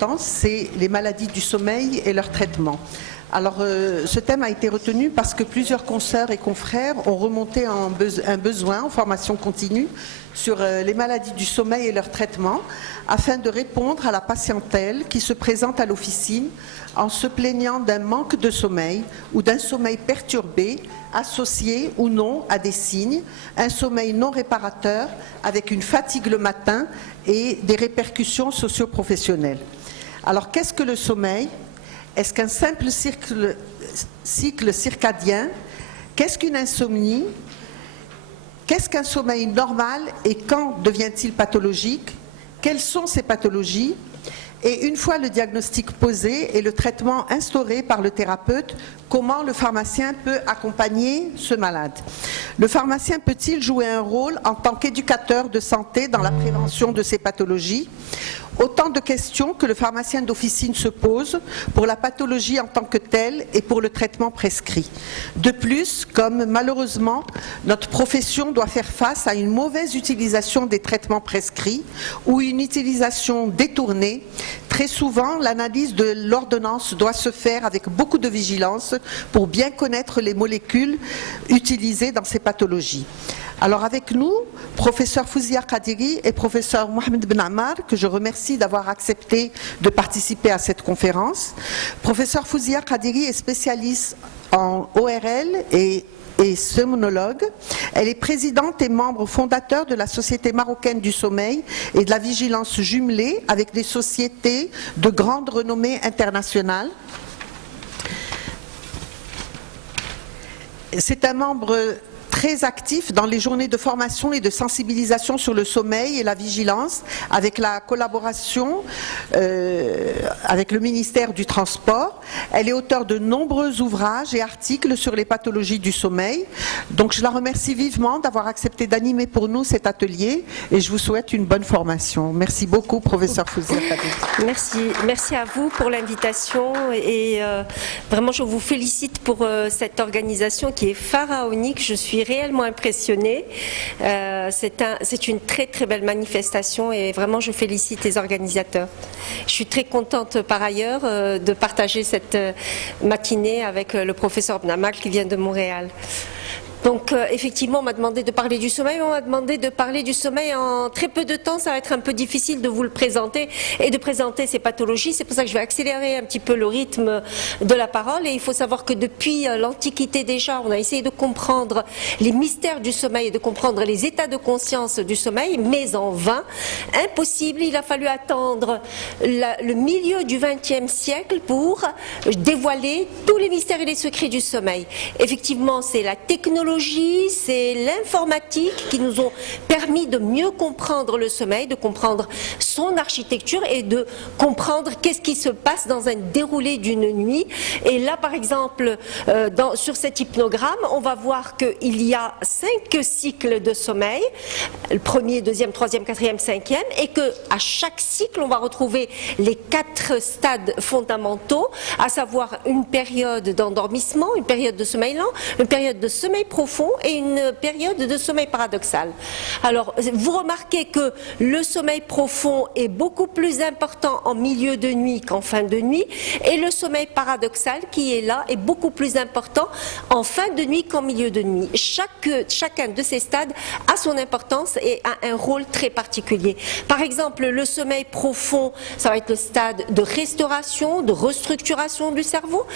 importance, c'est les maladies du sommeil et leur traitement. Alors, ce thème a été retenu parce que plusieurs consoeurs et confrères ont remonté un besoin en formation continue sur les maladies du sommeil et leur traitement, afin de répondre à la patientèle qui se présente à l'officine en se plaignant d'un manque de sommeil ou d'un sommeil perturbé, associé ou non à des signes, un sommeil non réparateur avec une fatigue le matin et des répercussions socio-professionnelles. Alors, qu'est-ce que le sommeil ? Est-ce qu'un simple cycle circadien? Qu'est-ce qu'une insomnie? Qu'est-ce qu'un sommeil normal et quand devient-il pathologique? Quelles sont ces pathologies? Et une fois le diagnostic posé et le traitement instauré par le thérapeute, comment le pharmacien peut accompagner ce malade? Le pharmacien peut-il jouer un rôle en tant qu'éducateur de santé dans la prévention de ces pathologies? Autant de questions que le pharmacien d'officine se pose pour la pathologie en tant que telle et pour le traitement prescrit. De plus, comme malheureusement notre profession doit faire face à une mauvaise utilisation des traitements prescrits ou une utilisation détournée, très souvent l'analyse de l'ordonnance doit se faire avec beaucoup de vigilance pour bien connaître les molécules utilisées dans ces pathologies. Alors avec nous, professeur Fouzia Kadiri et professeur Mohamed Ben Ammar, que je remercie d'avoir accepté de participer à cette conférence. Professeur Fouzia Kadiri est spécialiste en ORL et somnologue. Elle est présidente et membre fondateur de la Société marocaine du sommeil et de la vigilance jumelée avec des sociétés de grande renommée internationale. C'est un membre très actif dans les journées de formation et de sensibilisation sur le sommeil et la vigilance, avec la collaboration avec le ministère du Transport. Elle est auteure de nombreux ouvrages et articles sur les pathologies du sommeil. Donc je la remercie vivement d'avoir accepté d'animer pour nous cet atelier et je vous souhaite une bonne formation. Merci beaucoup, professeur Fouzia Kadiri. Merci à vous pour l'invitation et vraiment je vous félicite pour cette organisation qui est pharaonique. Je suis réellement impressionnée. C'est une très très belle manifestation et vraiment je félicite les organisateurs. Je suis très contente par ailleurs de partager cette matinée avec le professeur Ben Ammar qui vient de Montréal. Donc effectivement on m'a demandé de parler du sommeil, on m'a demandé de parler du sommeil en très peu de temps, ça va être un peu difficile de vous le présenter et de présenter ces pathologies, c'est pour ça que je vais accélérer un petit peu le rythme de la parole et il faut savoir que depuis l'Antiquité déjà on a essayé de comprendre les mystères du sommeil et de comprendre les états de conscience du sommeil, mais en vain, impossible, il a fallu attendre le milieu du XXe siècle pour dévoiler tous les mystères et les secrets du sommeil. Effectivement c'est la technologie, c'est l'informatique qui nous ont permis de mieux comprendre le sommeil, de comprendre son architecture et de comprendre qu'est-ce qui se passe dans un déroulé d'une nuit. Et là, par exemple, sur cet hypnogramme, on va voir qu'il y a 5 cycles de sommeil, le premier, deuxième, troisième, quatrième, cinquième, et qu'à chaque cycle, on va retrouver les 4 stades fondamentaux, à savoir une période d'endormissement, une période de sommeil lent, une période de sommeil profond et une période de sommeil paradoxal. Alors, vous remarquez que le sommeil profond est beaucoup plus important en milieu de nuit qu'en fin de nuit, et le sommeil paradoxal qui est là est beaucoup plus important en fin de nuit qu'en milieu de nuit. Chacun de ces stades a son importance et a un rôle très particulier. Par exemple, le sommeil profond, ça va être le stade de restauration, de restructuration du cerveau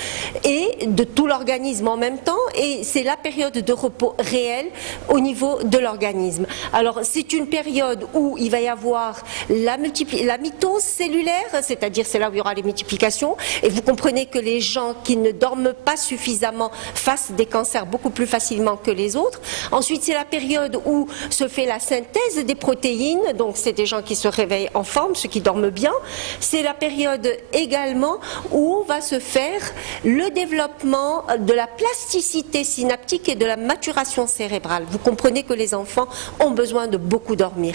et de tout l'organisme en même temps, et c'est la période de repos réel au niveau de l'organisme. Alors c'est une période où il va y avoir la mitose cellulaire, c'est-à-dire c'est là où il y aura les multiplications, et vous comprenez que les gens qui ne dorment pas suffisamment fassent des cancers beaucoup plus facilement que les autres. Ensuite c'est la période où se fait la synthèse des protéines, donc c'est des gens qui se réveillent en forme, ceux qui dorment bien. C'est la période également où va se faire le développement de la plasticité synaptique et de la maturation cérébrale. Vous comprenez que les enfants ont besoin de beaucoup dormir.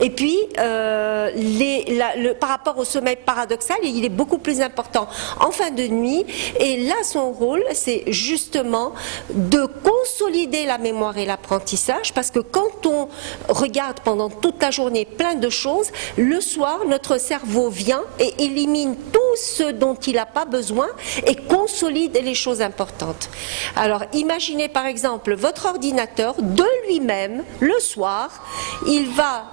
Et puis, par rapport au sommeil paradoxal, il est beaucoup plus important en fin de nuit. Et là, son rôle, c'est justement de consolider la mémoire et l'apprentissage, parce que quand on regarde pendant toute la journée plein de choses, le soir, notre cerveau vient et élimine tout ce dont il n'a pas besoin et consolide les choses importantes. Alors, imaginez par exemple votre ordinateur de lui-même, le soir, il va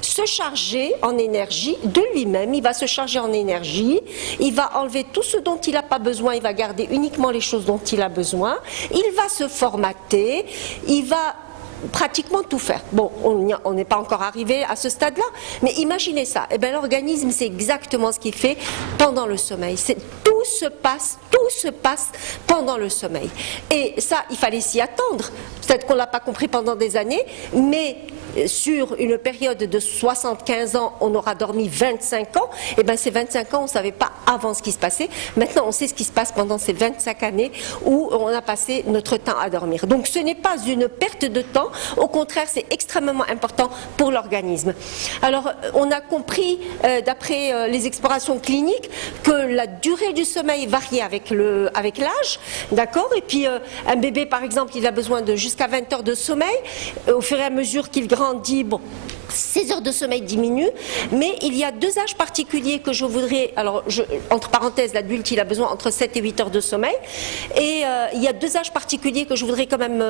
se charger en énergie de lui-même, il va se charger en énergie, il va enlever tout ce dont il n'a pas besoin, il va garder uniquement les choses dont il a besoin, il va se formater, il va pratiquement tout faire. Bon, on n'est pas encore arrivé à ce stade-là, mais imaginez ça. Eh bien, l'organisme, c'est exactement ce qu'il fait pendant le sommeil. Tout se passe pendant le sommeil. Et ça, il fallait s'y attendre. Peut-être qu'on ne l'a pas compris pendant des années, mais sur une période de 75 ans, on aura dormi 25 ans. Et bien, ces 25 ans, on ne savait pas avant ce qui se passait. Maintenant, on sait ce qui se passe pendant ces 25 années où on a passé notre temps à dormir. Donc, ce n'est pas une perte de temps. Au contraire, c'est extrêmement important pour l'organisme. Alors, on a compris, d'après les explorations cliniques, que la durée du sommeil variait avec l'âge, d'accord. Et puis, un bébé, par exemple, il a besoin de jusqu'à 20 heures de sommeil. Au fur et à mesure qu'il grandit, bon, 16 heures de sommeil diminuent, mais il y a deux âges particuliers que je voudrais, alors entre parenthèses, l'adulte il a besoin entre 7 et 8 heures de sommeil, et il y a deux âges particuliers que je voudrais quand même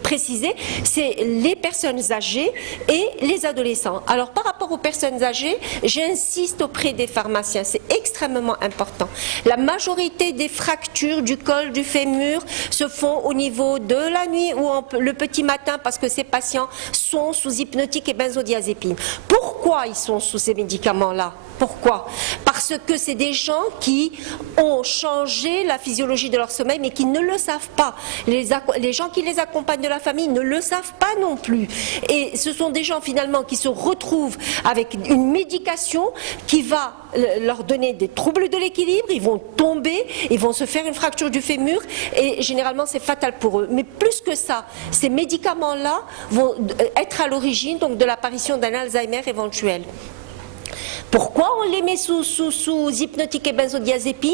préciser, c'est les personnes âgées et les adolescents. Alors par rapport aux personnes âgées, j'insiste auprès des pharmaciens, c'est extrêmement important. La majorité des fractures du col du fémur se font au niveau de la nuit ou le petit matin, parce que ces patients sont sous hypnotiques et benzodiazépines. Pourquoi ils sont sous ces médicaments-là? Pourquoi? Parce que c'est des gens qui ont changé la physiologie de leur sommeil, mais qui ne le savent pas. Les gens qui les accompagnent de la famille ne le savent pas non plus. Et ce sont des gens finalement qui se retrouvent avec une médication qui va leur donner des troubles de l'équilibre, ils vont tomber, ils vont se faire une fracture du fémur, et généralement c'est fatal pour eux. Mais plus que ça, ces médicaments-là vont être à l'origine donc de l'apparition d'un Alzheimer éventuel. Pourquoi on les met sous hypnotiques et benzodiazépines?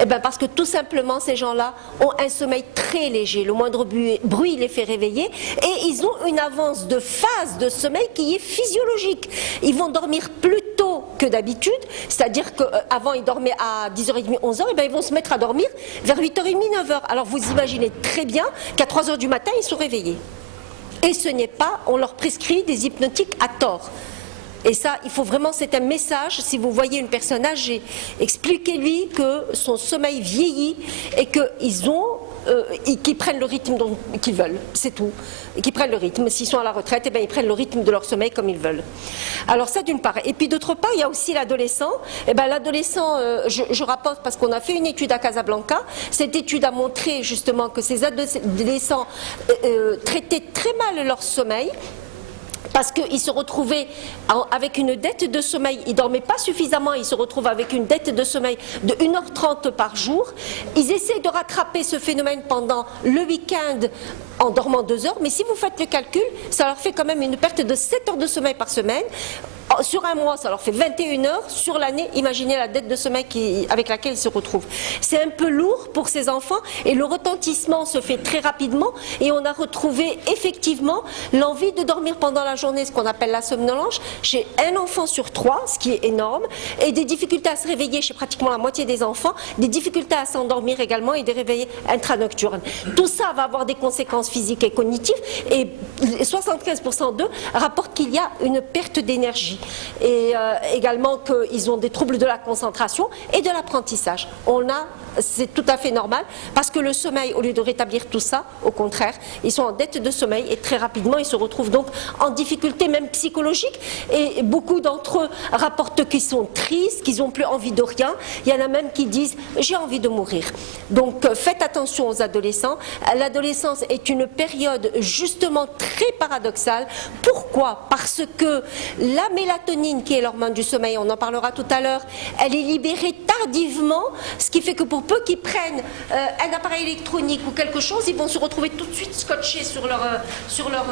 Eh bien parce que tout simplement ces gens-là ont un sommeil très léger, le moindre bruit les fait réveiller, et ils ont une avance de phase de sommeil qui est physiologique. Ils vont dormir plus tôt que d'habitude, c'est-à-dire qu'avant ils dormaient à 10h30, 11h, et bien ils vont se mettre à dormir vers 8h30, 9h. Alors vous imaginez très bien qu'à 3h du matin ils sont réveillés. Et ce n'est pas, on leur prescrit des hypnotiques à tort. Et ça, il faut vraiment, c'est un message, si vous voyez une personne âgée, expliquez-lui que son sommeil vieillit et qu'ils prennent le rythme qu'ils veulent, c'est tout. Et qu'ils prennent le rythme. S'ils sont à la retraite, eh bien, ils prennent le rythme de leur sommeil comme ils veulent. Alors ça d'une part. Et puis d'autre part, il y a aussi l'adolescent. Eh bien, l'adolescent, je rapporte parce qu'on a fait une étude à Casablanca. Cette étude a montré justement que ces adolescents traitaient très mal leur sommeil, parce qu'ils se retrouvaient avec une dette de sommeil, ils ne dormaient pas suffisamment, ils se retrouvent avec une dette de sommeil de 1h30 par jour. Ils essaient de rattraper ce phénomène pendant le week-end en dormant 2 heures, mais si vous faites le calcul, ça leur fait quand même une perte de 7 heures de sommeil par semaine. Sur un mois, ça leur fait 21 heures. Sur l'année, imaginez la dette de sommeil avec laquelle ils se retrouvent. C'est un peu lourd pour ces enfants et le retentissement se fait très rapidement, et on a retrouvé effectivement l'envie de dormir pendant la journée, ce qu'on appelle la somnolence, chez un enfant sur 3, ce qui est énorme, et des difficultés à se réveiller chez pratiquement la moitié des enfants, des difficultés à s'endormir également et des réveils intranocturnes. Tout ça va avoir des conséquences physiques et cognitives, et 75% d'eux rapportent qu'il y a une perte d'énergie. Et également qu'ils ont des troubles de la concentration et de l'apprentissage. C'est tout à fait normal, parce que le sommeil, au lieu de rétablir tout ça, au contraire, ils sont en dette de sommeil et très rapidement ils se retrouvent donc en difficulté même psychologique, et beaucoup d'entre eux rapportent qu'ils sont tristes, qu'ils n'ont plus envie de rien. Il y en a même qui disent j'ai envie de mourir. Donc faites attention aux adolescents. L'adolescence est une période justement très paradoxale. Pourquoi? Parce que la mélatonine mélatonine, qui est l'hormone du sommeil, on en parlera tout à l'heure, elle est libérée tardivement, ce qui fait que pour peu qu'ils prennent un appareil électronique ou quelque chose, ils vont se retrouver tout de suite scotchés sur leur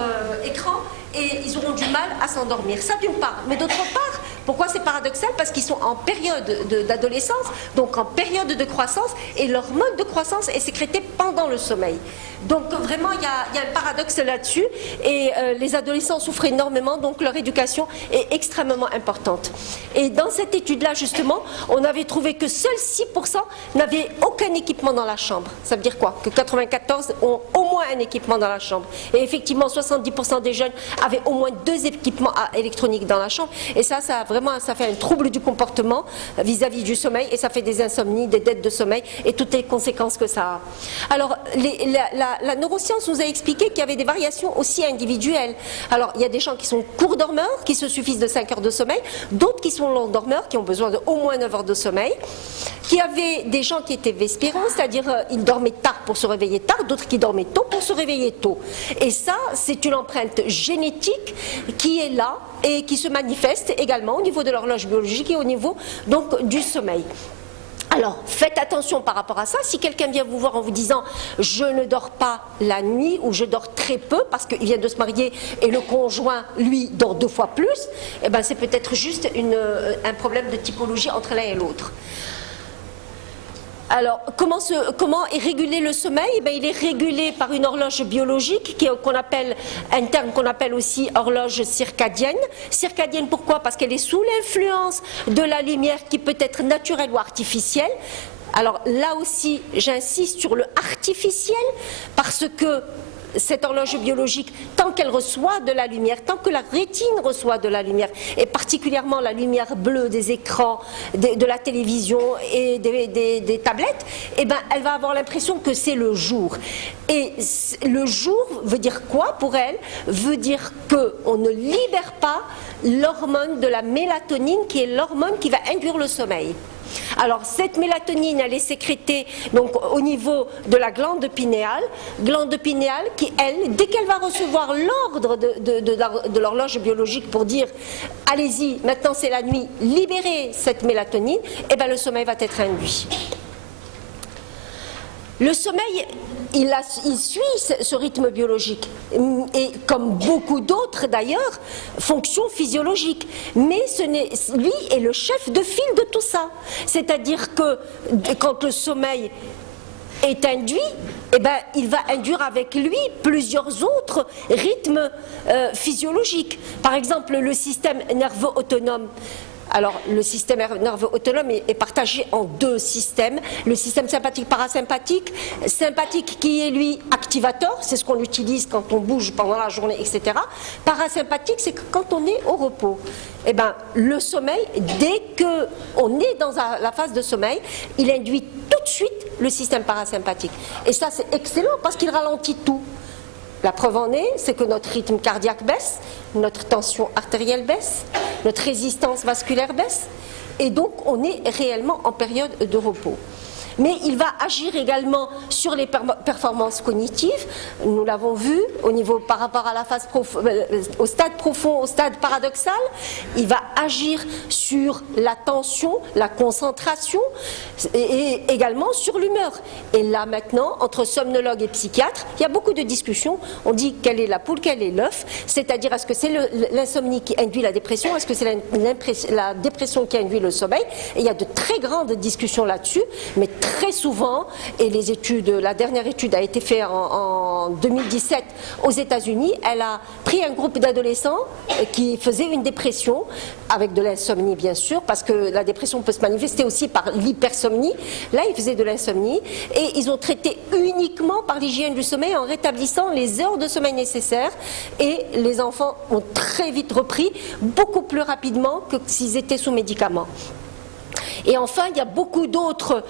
écran et ils auront du mal à s'endormir. Ça d'une part. Mais d'autre part, pourquoi c'est paradoxal? Parce qu'ils sont en période d'adolescence, donc en période de croissance, et l'hormone de croissance est sécrétée pendant le sommeil. Donc vraiment, il y a un paradoxe là-dessus, et les adolescents souffrent énormément, donc leur éducation est extrêmement importante. Et dans cette étude-là, justement, on avait trouvé que seuls 6% n'avaient aucun équipement dans la chambre. Ça veut dire quoi? Que 94 ont au moins un équipement dans la chambre. Et effectivement, 70% des jeunes avaient au moins 2 équipements électroniques dans la chambre. Et ça fait un trouble du comportement vis-à-vis du sommeil, et ça fait des insomnies, des dettes de sommeil et toutes les conséquences que ça a. Alors, la neuroscience nous a expliqué qu'il y avait des variations aussi individuelles. Alors, il y a des gens qui sont courts dormeurs, qui se suffisent de 5 heures de sommeil, d'autres qui sont longs dormeurs, qui ont besoin de au moins 9 heures de sommeil, qui avaient des gens qui étaient vespérants, c'est-à-dire ils dormaient tard pour se réveiller tard, d'autres qui dormaient tôt pour se réveiller tôt. Et ça, c'est une empreinte génétique qui est là et qui se manifeste également au niveau de l'horloge biologique et au niveau donc du sommeil. Alors, faites attention par rapport à ça. Si quelqu'un vient vous voir en vous disant « je ne dors pas la nuit » ou « je dors très peu parce qu'il vient de se marier et le conjoint, lui, dort 2 fois plus », eh ben, c'est peut-être juste un problème de typologie entre l'un et l'autre. Alors, comment est régulé le sommeil? Eh bien, il est régulé par une horloge biologique, un terme qu'on appelle aussi horloge circadienne. Circadienne, pourquoi? Parce qu'elle est sous l'influence de la lumière qui peut être naturelle ou artificielle. Alors là aussi, j'insiste sur le artificiel, parce que cette horloge biologique, tant qu'elle reçoit de la lumière, tant que la rétine reçoit de la lumière, et particulièrement la lumière bleue des écrans, de la télévision et des tablettes, eh ben, elle va avoir l'impression que c'est le jour. Et le jour veut dire quoi pour elle? Veut dire qu'on ne libère pas l'hormone de la mélatonine, qui est l'hormone qui va induire le sommeil. Alors cette mélatonine, elle est sécrétée donc au niveau de la glande pinéale qui, elle, dès qu'elle va recevoir l'ordre de l'horloge biologique pour dire allez-y, maintenant c'est la nuit, libérez cette mélatonine, et bien le sommeil va être induit. Le sommeil, il suit ce rythme biologique, et comme beaucoup d'autres d'ailleurs, fonction physiologique. Mais lui est le chef de file de tout ça. C'est-à-dire que quand le sommeil est induit, eh ben, il va induire avec lui plusieurs autres rythmes physiologiques. Par exemple, le système nerveux autonome. Alors, le système nerveux autonome est partagé en 2 systèmes. Le système sympathique-parasympathique. Sympathique qui est, lui, activateur. C'est ce qu'on utilise quand on bouge pendant la journée, etc. Parasympathique, c'est quand on est au repos. Eh bien, le sommeil, dès qu'on est dans la phase de sommeil, il induit tout de suite le système parasympathique. Et ça, c'est excellent parce qu'il ralentit tout. La preuve en est, c'est que notre rythme cardiaque baisse, notre tension artérielle baisse, notre résistance vasculaire baisse, et donc on est réellement en période de repos. Mais il va agir également sur les performances cognitives. Nous l'avons vu par rapport à la phase au stade profond, au stade paradoxal. Il va agir sur l'attention, la concentration et également sur l'humeur. Et là maintenant, entre somnologues et psychiatres, il y a beaucoup de discussions. On dit quelle est la poule, quel est l'œuf. C'est-à-dire, est-ce que c'est l'insomnie qui induit la dépression? Est-ce que c'est la dépression qui induit le sommeil? Et il y a de très grandes discussions là-dessus, mais très souvent, et la dernière étude a été faite en 2017 aux États-Unis, elle a pris un groupe d'adolescents qui faisaient une dépression, avec de l'insomnie bien sûr, parce que la dépression peut se manifester aussi par l'hypersomnie. Là, ils faisaient de l'insomnie et ils ont traité uniquement par l'hygiène du sommeil en rétablissant les heures de sommeil nécessaires, et les enfants ont très vite repris, beaucoup plus rapidement que s'ils étaient sous médicaments. Et enfin, il y a beaucoup d'autres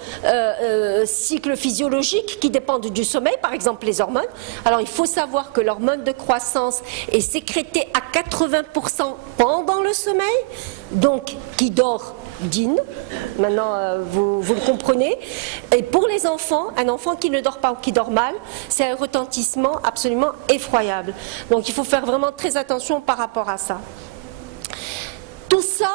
cycles physiologiques qui dépendent du sommeil, par exemple les hormones. Alors il faut savoir que l'hormone de croissance est sécrétée à 80% pendant le sommeil, donc qui dort dîne, maintenant vous le comprenez. Et pour les enfants, un enfant qui ne dort pas ou qui dort mal, c'est un retentissement absolument effroyable. Donc il faut faire vraiment très attention par rapport à ça. Tout ça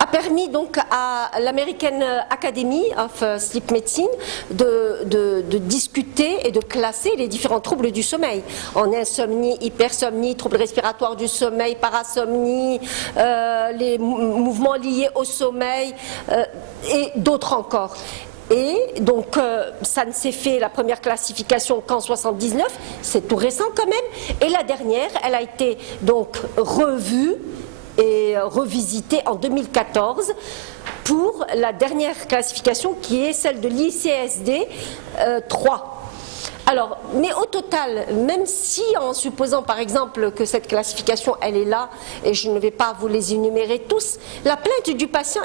a permis donc à l'American Academy of Sleep Medicine de discuter et de classer les différents troubles du sommeil en insomnie, hypersomnie, troubles respiratoires du sommeil, parasomnie, les mouvements liés au sommeil et d'autres encore. Et donc ça ne s'est fait, la première classification, qu'en 79, c'est tout récent quand même, et la dernière, elle a été donc revue et revisitée en 2014 pour la dernière classification qui est celle de l'ICSD 3. Alors, mais au total, même si en supposant par exemple que cette classification elle est là, et je ne vais pas vous les énumérer tous, la plainte du patient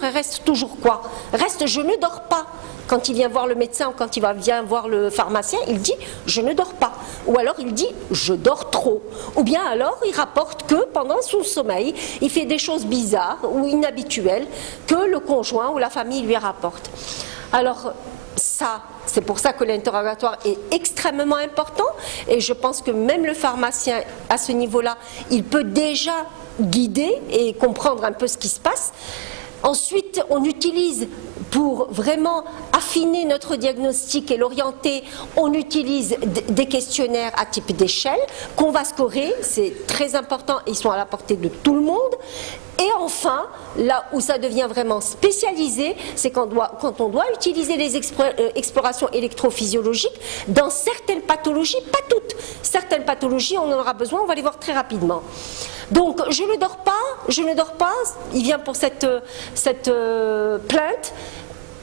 reste toujours quoi? Reste je ne dors pas. Quand il vient voir le médecin ou quand il vient voir le pharmacien, il dit je ne dors pas. Ou alors il dit je dors trop. Ou bien alors il rapporte que pendant son sommeil, il fait des choses bizarres ou inhabituelles que le conjoint ou la famille lui rapporte. Alors ça, c'est pour ça que l'interrogatoire est extrêmement important et je pense que même le pharmacien à ce niveau-là, il peut déjà guider et comprendre un peu ce qui se passe. Ensuite, on utilise, pour vraiment affiner notre diagnostic et l'orienter, on utilise des questionnaires à type d'échelle qu'on va scorer, c'est très important, ils sont à la portée de tout le monde. Et enfin, là où ça devient vraiment spécialisé, c'est quand on doit utiliser les explorations électrophysiologiques dans certaines pathologies, pas toutes. Certaines pathologies, on en aura besoin, on va les voir très rapidement. Donc, je ne dors pas, il vient pour cette plainte.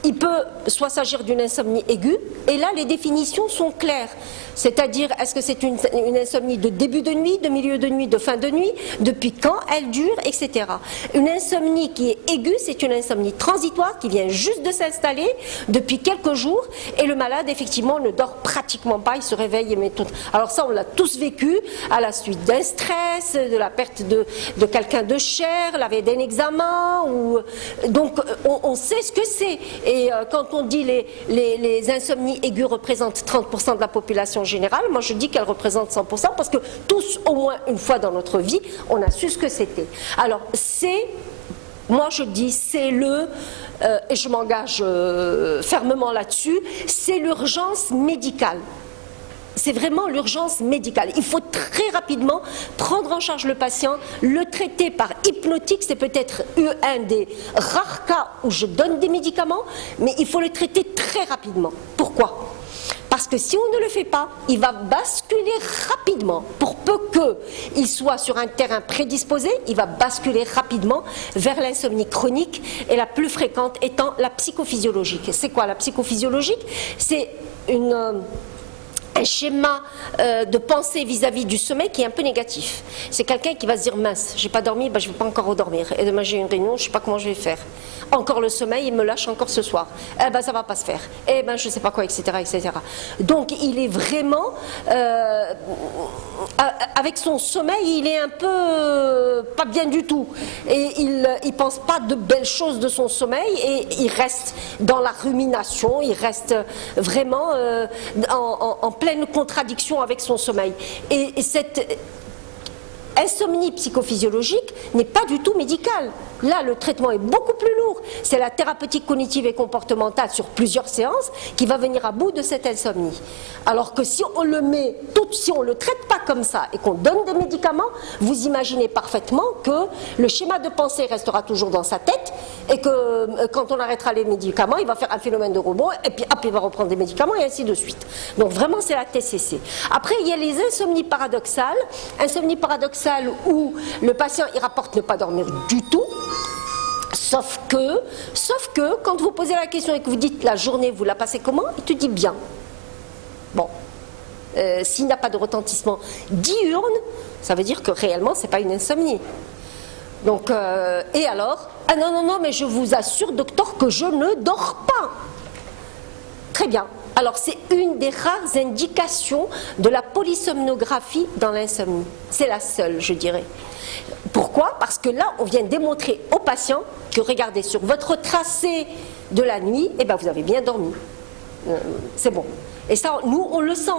Il peut soit s'agir d'une insomnie aiguë, et là les définitions sont claires. C'est-à-dire, est-ce que c'est une insomnie de début de nuit, de milieu de nuit, de fin de nuit, depuis quand elle dure, etc. Une insomnie qui est aiguë, c'est une insomnie transitoire qui vient juste de s'installer depuis quelques jours, et le malade, effectivement, ne dort pratiquement pas, il se réveille. Alors ça, on l'a tous vécu à la suite d'un stress, de la perte de quelqu'un de cher, la veille d'un examen, donc on sait ce que c'est. Et quand on dit les insomnies aiguës représentent 30% de la population générale, moi je dis qu'elles représentent 100% parce que tous, au moins une fois dans notre vie, on a su ce que c'était. Alors moi je dis, et je m'engage fermement là-dessus, c'est l'urgence médicale. C'est vraiment l'urgence médicale. Il faut très rapidement prendre en charge le patient, le traiter par hypnotique. C'est peut-être un des rares cas où je donne des médicaments, mais il faut le traiter très rapidement. Pourquoi ? Parce que si on ne le fait pas, il va basculer rapidement. Pour peu qu'il soit sur un terrain prédisposé, il va basculer rapidement vers l'insomnie chronique, et la plus fréquente étant la psychophysiologique. C'est quoi la psychophysiologique ? C'est un schéma de pensée vis-à-vis du sommeil qui est un peu négatif. C'est quelqu'un qui va se dire mince, j'ai pas dormi, je ne vais pas encore redormir. Et demain j'ai une réunion, je ne sais pas comment je vais faire. Encore le sommeil, il me lâche encore ce soir. Ça va pas se faire. Je ne sais pas quoi, etc., etc. Donc il est vraiment avec son sommeil, il est un peu pas bien du tout. Et il pense pas de belles choses de son sommeil et il reste dans la rumination, il reste vraiment en pleine contradiction avec son sommeil. Et cette insomnie psychophysiologique n'est pas du tout médicale. Là, le traitement est beaucoup plus lourd. C'est la thérapeutique cognitive et comportementale sur plusieurs séances qui va venir à bout de cette insomnie. Alors que si on le traite pas comme ça et qu'on donne des médicaments, vous imaginez parfaitement que le schéma de pensée restera toujours dans sa tête et que quand on arrêtera les médicaments, il va faire un phénomène de rebond et puis hop, il va reprendre des médicaments et ainsi de suite. Donc vraiment, c'est la TCC. Après, il y a les insomnies paradoxales. Insomnie paradoxale où le patient il rapporte ne pas dormir du tout. Sauf que quand vous posez la question et que vous dites la journée vous la passez comment, il te dit bien. Bon, s'il n'y a pas de retentissement diurne, ça veut dire que réellement c'est pas une insomnie. Donc et alors, ah non, mais je vous assure docteur que je ne dors pas. Très bien. Alors c'est une des rares indications de la polysomnographie dans l'insomnie. C'est la seule, je dirais. Pourquoi ? Parce que là, on vient démontrer au patient que regardez, sur votre tracé de la nuit, vous avez bien dormi. c'est bon. Et ça, nous, on le sent.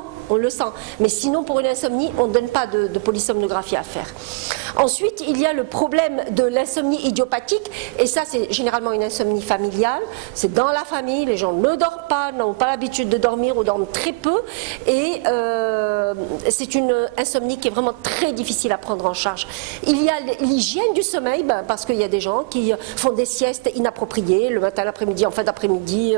Mais sinon, pour une insomnie, on ne donne pas de polysomnographie à faire. Ensuite, il y a le problème de l'insomnie idiopathique, et ça, c'est généralement une insomnie familiale. C'est dans la famille, les gens ne dorment pas, n'ont pas l'habitude de dormir ou dorment très peu, et c'est une insomnie qui est vraiment très difficile à prendre en charge. Il y a l'hygiène du sommeil, parce qu'il y a des gens qui font des siestes inappropriées, le matin, l'après-midi, en fin d'après-midi,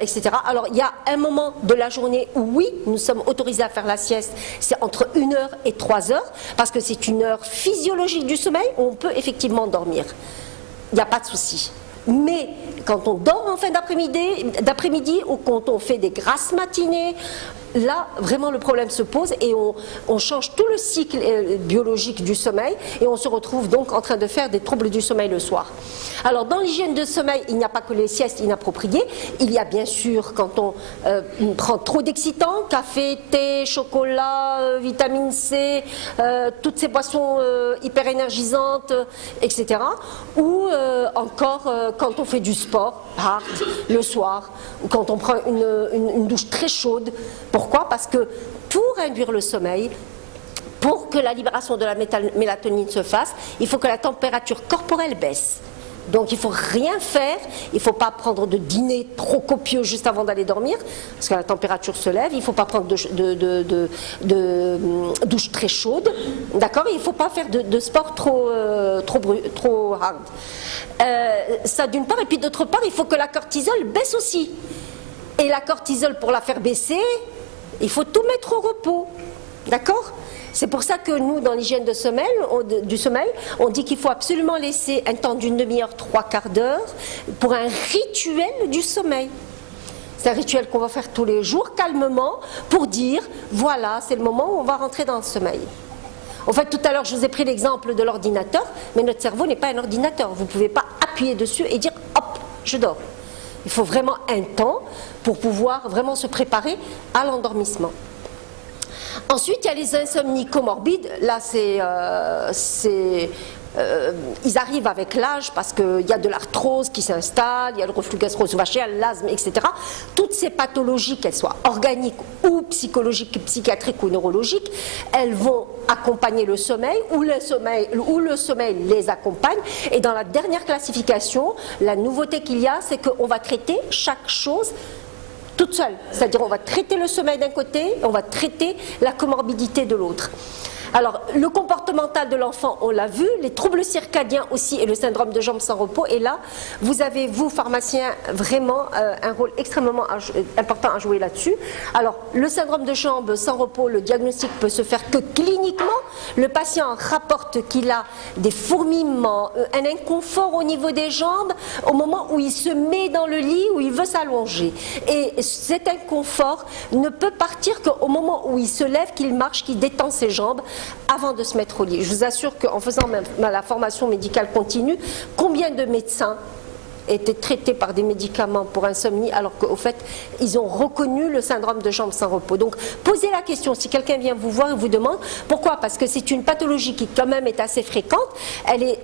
etc. Alors, il y a un moment de la journée où oui, nous sommes autorisés à faire la sieste, c'est entre 1 heure et 3 heures, parce que c'est une heure physiologique du sommeil où on peut effectivement dormir. Il n'y a pas de souci. Mais quand on dort en fin d'après-midi ou quand on fait des grasses matinées, là, vraiment, le problème se pose et on change tout le cycle biologique du sommeil et on se retrouve donc en train de faire des troubles du sommeil le soir. Alors, dans l'hygiène de sommeil, il n'y a pas que les siestes inappropriées. Il y a bien sûr, quand on prend trop d'excitants, café, thé, chocolat, vitamine C, toutes ces boissons hyper énergisantes, etc. Ou encore quand on fait du sport, hard, le soir, ou quand on prend une douche très chaude. Pourquoi? Parce que pour induire le sommeil, pour que la libération de la mélatonine se fasse, il faut que la température corporelle baisse. Donc il ne faut rien faire, il ne faut pas prendre de dîner trop copieux juste avant d'aller dormir, parce que la température se lève, il ne faut pas prendre de douche très chaude, d'accord? Il ne faut pas faire de sport trop hard. Ça d'une part, et puis d'autre part, il faut que la cortisol baisse aussi. Et la cortisol, pour la faire baisser, il faut tout mettre au repos, d'accord? C'est pour ça que nous, dans l'hygiène du sommeil, on dit qu'il faut absolument laisser un temps d'une demi-heure, 3/4 d'heure pour un rituel du sommeil. C'est un rituel qu'on va faire tous les jours, calmement, pour dire, voilà, c'est le moment où on va rentrer dans le sommeil. En fait, tout à l'heure, je vous ai pris l'exemple de l'ordinateur, mais notre cerveau n'est pas un ordinateur. Vous ne pouvez pas appuyer dessus et dire, hop, je dors. Il faut vraiment un temps pour pouvoir vraiment se préparer à l'endormissement. Ensuite, il y a les insomnies comorbides. Là, ils arrivent avec l'âge parce qu'il y a de l'arthrose qui s'installe, il y a le reflux gastro-œsophagien, l'asthme, etc. Toutes ces pathologies, qu'elles soient organiques ou psychologiques, psychiatriques ou neurologiques, elles vont accompagner le sommeil ou le sommeil les accompagne. Et dans la dernière classification, la nouveauté qu'il y a, c'est qu'on va traiter chaque chose toute seule. C'est-à-dire on va traiter le sommeil d'un côté, on va traiter la comorbidité de l'autre. Alors, le comportemental de l'enfant, on l'a vu, les troubles circadiens aussi et le syndrome de jambes sans repos. Et là, vous avez, vous, pharmaciens, vraiment un rôle extrêmement important à jouer là-dessus. Alors, le syndrome de jambes sans repos, le diagnostic peut se faire que cliniquement. Le patient rapporte qu'il a des fourmillements, un inconfort au niveau des jambes au moment où il se met dans le lit, où il veut s'allonger. Et cet inconfort ne peut partir qu'au moment où il se lève, qu'il marche, qu'il détend ses jambes, avant de se mettre au lit. Je vous assure qu'en faisant la formation médicale continue, combien de médecins étaient traités par des médicaments pour insomnie alors qu'au fait, ils ont reconnu le syndrome de jambes sans repos. Donc, posez la question, si quelqu'un vient vous voir et vous demande, pourquoi? Parce que c'est une pathologie qui quand même est assez fréquente, elle est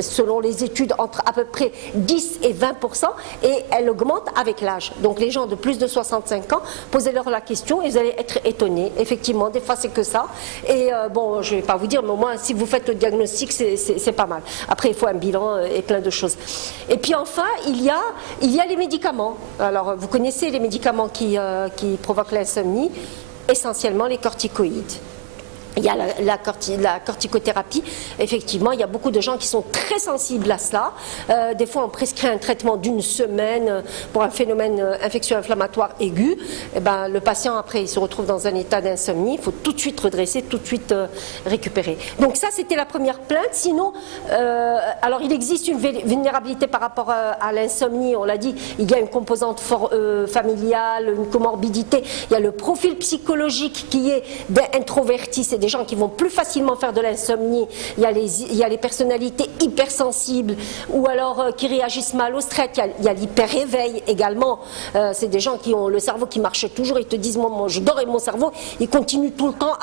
selon les études, entre à peu près 10 et 20% et elle augmente avec l'âge. Donc, les gens de plus de 65 ans, posez-leur la question et vous allez être étonnés. Effectivement, des fois c'est que ça. Et bon, je ne vais pas vous dire, mais au moins, si vous faites le diagnostic, c'est pas mal. Après, il faut un bilan et plein de choses. Et puis, enfin, il y a les médicaments. Alors, vous connaissez les médicaments qui provoquent l'insomnie, essentiellement les corticoïdes. Il y a la corticothérapie. Effectivement, il y a beaucoup de gens qui sont très sensibles à cela. Des fois, on prescrit un traitement d'1 semaine pour un phénomène infectieux inflammatoire aigu. Et ben, le patient, après, il se retrouve dans un état d'insomnie. Il faut tout de suite redresser, tout de suite récupérer. Donc ça, c'était la première plainte. Sinon, alors il existe une vulnérabilité par rapport à l'insomnie. On l'a dit, il y a une composante familiale, une comorbidité. Il y a le profil psychologique qui est d'introverti. C'est des des gens qui vont plus facilement faire de l'insomnie. Il y a les personnalités hypersensibles ou alors qui réagissent mal au stress. Il y a l'hyper-réveil également. C'est des gens qui ont le cerveau qui marche toujours. Ils te disent, moi je dors et mon cerveau, il continue tout le temps